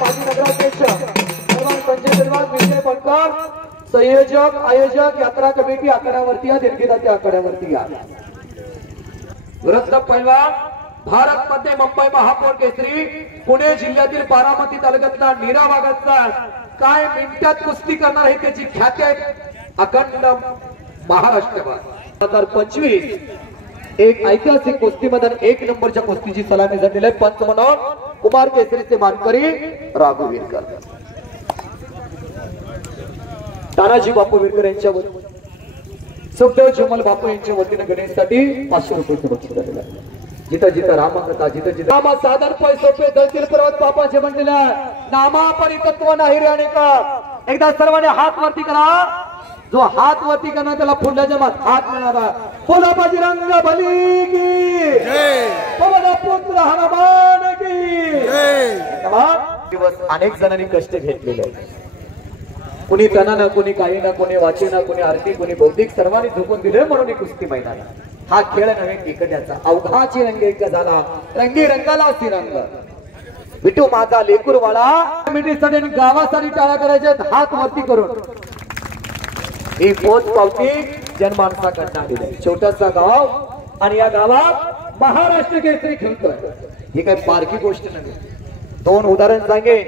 माजी नगराध्यक्ष सर्वांत पंचायत विभाग विजय पटकर संयोजक आयोजक यात्रा कमिटी आखाड्यावरती या देणगीदात्या आखाड्यावरती या वृत्त पैलवान भारत मध्ये मुंबई महापौर केसरी पुणे जिल्ह्यातील बारामती तालुक्यातला नीरा वाघाचा काय मिनिटात कुस्ती करणार आहे त्याची ख्याती आहे अखंड महाराष्ट्रभर 2025 एक ऐतिहासिक कुस्ती मैदान 1 नंबरच्या कुस्तीची सलामी झालेली आहे पंच म्हणून कुमार केसरीचे मानकरी राघू वीरकर तानाजी बापू वीरकर यांच्या सुखदेव जमल बापू यांच्या वतीने गणेशसाठी 500 रुपये बक्षीस झालेलं आहे जिथं जिथं रामकथा जिथं जिथं नामा साधन पैसोपे दलतील पर्वत बापाचे म्हणलेल्या नामा परितत्व नाही रे अनेक एकदा सर्वांनी हात वरती करा जो हात वरती करणार त्याला पुढल्या जमात हात मिळणार बोला बजरंग बली की जय बोला पुत्र हनुमान की जय दिवस अनेक जणांनी कष्ट घेतलेले आहेत कोणी तनानं कोणी काही ना कोणी वाचेना कोणी आरती कोणी बौद्धिक सर्वांनी झोपून दिले म्हणून कुस्ती मैदान हा खेळ नव्हे टिकण्याचा अवघाची रंग एक झाला रंगी रंगाला तिरंग विठू माझा लेकूरवाळा कमिटीसाठी गावासाठी टाळा करायचे हात वरती करून ही पोच पावती जनमानसाकडनं आलेली छोटासा गाव आणि या गावात महाराष्ट्र केसरी खेळतोय ही काही बारकी गोष्ट नाही 2 उदाहरण सांगे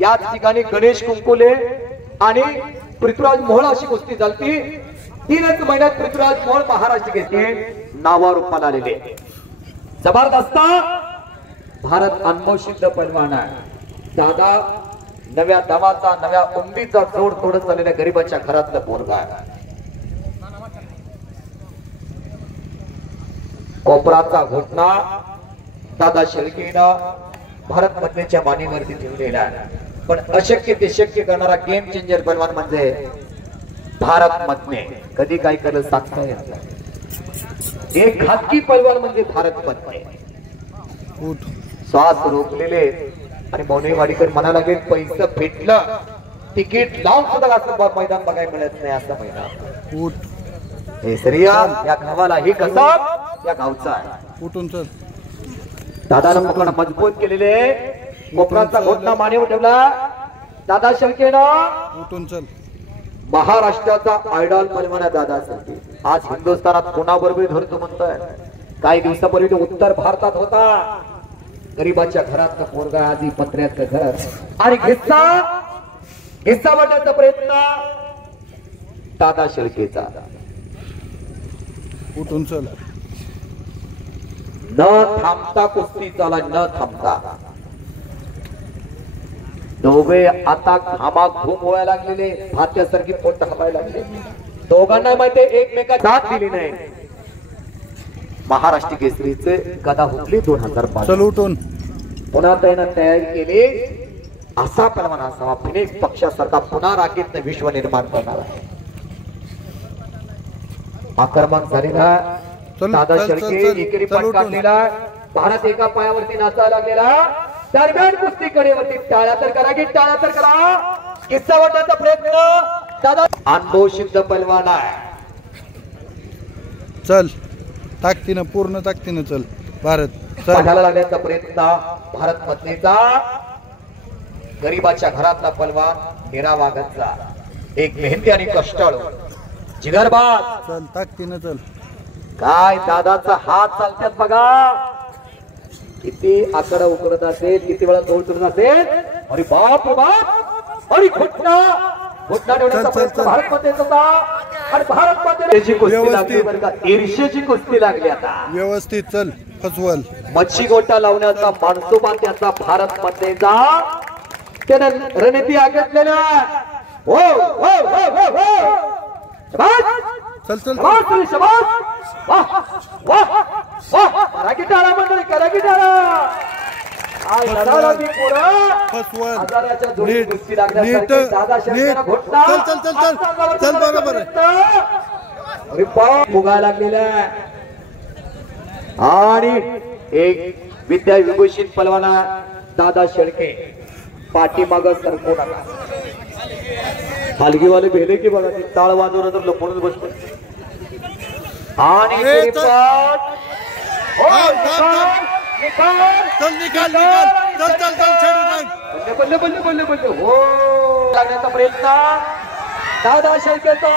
याच ठिकाणी गणेश कुंकुले आणि पृथ्वीराज मोहोळ अशी कुस्ती झाली 3च महिन्यात पृथ्वीराज मोहोळ महाराष्ट्र केसरी नावा रूपाला आलेले जबरदस्त भारत अनुभव सिद्ध पैलवान आहे दादा नव्या दमाचा नव्या उंबीचा जोड तोडत चाललेल्या गरीबाच्या घरातलं पोरगा आहे कोपराचा घोटणा दादा शेळकेनं भारत मधल्याच्या मानेवरती ठेवलेला आहे पण अशक्य ते शक्य करणारा गेम चेंजर पैलवान म्हणजे भारत मधने कधी काय करत सांगता येत नाही एक घातकी पैलवान म्हणजे भारत मधने श्वास रोखलेले आणि मौनी वाडीकर म्हणायला लागेल पैसे भेटलं तिकीट लावून सुद्धा असं मैदान बघायला मिळत नाही असं मैदान हे श्रिया या गावाला ही कसा या गावचा आहे उठून चल दादानं पकड मजबूत केलेले कोपराचा घोटणा मानेवर ठेवला दादा शेळकेनं उठून चल महाराष्ट्राचा आयडॉल पैलवान दादासाठी आज हिंदुस्थानात कोणाबरोबर धरतो म्हणतोय काही दिवसापूर्वी तो उत्तर भारतात होता गरीबाच्या घरात पोरगा आधी पत्र्याचं घर आणि घिस्सा वाटण्याचा प्रयत्न दादा शेळकेचा उठून चल न थांबता कुस्ती चाला न थांबता दोघे आता घामाघूम व्हायला लागलेले भात्यासारखी पोट हवायला लागले दोघांना माहिती एकमेकांना साथ दिली नाही महाराष्ट्र केसरीचे गदा हुकली 2005 चल उठून पुन्हा त्यानं तयारी केली असा पैलवान असावा फिनिक्स पक्षासारखा पुन्हा राखीत विश्व निर्माण करणार आहे आक्रमक झालेला दादा शेळके एकेरी पाठ काढलेला भारत एका पायावरती नाचायला लागलेला दरम्यान कुस्ती कडेवरती टाळ्या तर करा की टाळ्या तर करा किस्सा वाटण्याचा प्रयत्न दादा अनुभव सिद्ध पैलवान आहे चल ताकदीनं पूर्ण ताकदीनं चल भारत पाठाला लागण्याचा प्रयत्न भारत मधलेचा गरीबाच्या घरातला पैलवान नीरा वाघाचा एक मेहनती आणि कष्टाळू जिगरबाज चल ताकदीनं चल काय दादाचा हात चालतात बघा किती आकडा उकडत असेल किती वेळा जोड तुरत असेल अरे बाप अरे घोटणा ठेवण्याचा प्रयत्न भारत मध्ये होता आणि भारत मध्ये कुस्ती लागली बरं का ईर्ष्येची कुस्ती लागली आता व्यवस्थित चल फसवल मच्छी गोटा लावण्याचा मानसोबा त्याचा भारत मध्येचा त्याने रणनीती आखलेल्या हो हो हो हो हो चल चल शाबास वाह वाह वाह करा की टाळा मंडळी करा की टाळा आय लढाला की पोरं फसवल आजाराच्या जोडी कुस्ती लागण्यासाठी नीट दादा शेळकेला घोटणा चल चल चल चल चल बरोबर आहे अरे पाव मुगायला लागलेला आणि एक विद्या विभूषित पैलवाना दादा शेळके पाठीमाग सरकू नका हलगीवाले भेले की बघा ते टाळ वाजवलं तर लपून बसतो आणि चल निकाल निकाल चल चल चल बल्ले बल्ले बल्ले बल्ले हो लागण्याचा प्रयत्न दादा शेळकेचा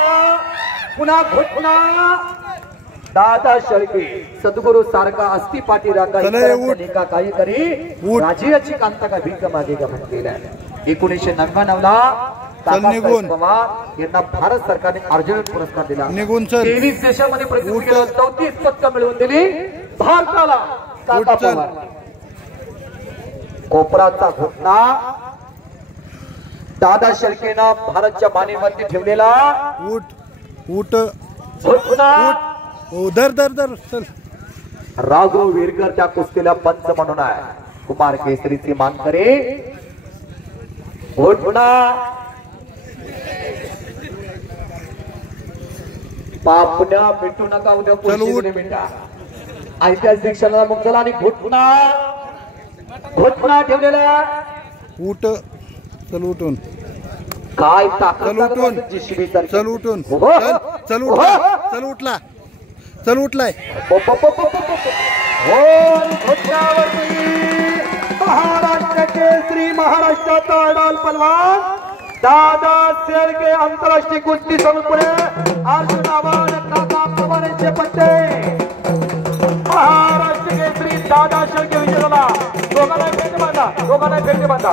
पुन्हा घोटणा दादा शेळके सद्गुरु सारखा अस्ति पाठी राखा एका काही करी राजीयाची कांता का भीक मागे का म्हणलेला 1999 ला निघून पवार यांना भारत सरकारने अर्जुन पुरस्कार दिला निघून 23 देशामध्ये प्रतिनिधी 34 पदक मिळवून दिली भारताला काका पवार कोपराचा घोटणा दादा शेळकेनं भारतच्या मानेवरती ठेवलेला उठ उठ घोटणा धर धर धर चल राघव वीरकर त्या कुस्तीला पंच म्हणून आहे कुमार केसरीचे मानकरी घोटणा पापण्या मिटू नका उद्या पुढे मिटा ऐतिहासिक क्षणाला मग चला आणि घोटणा घोटणा ठेवलेला उठ चल उठून काय चल ताकद उठून जीसीबी सारखी चल उठून हो. चल उठला चल उठला चल उठलाय महाराष्ट्र केसरी महाराष्ट्राचा अडाल पलवान दादा शेळके आंतरराष्ट्रीय कुस्ती संकुले अर्जुन आव्हाड काका पवार यांचे पट्टे महाराष्ट्र केसरी दादा शेळके विजय झाला दोघांना फेटे बांधा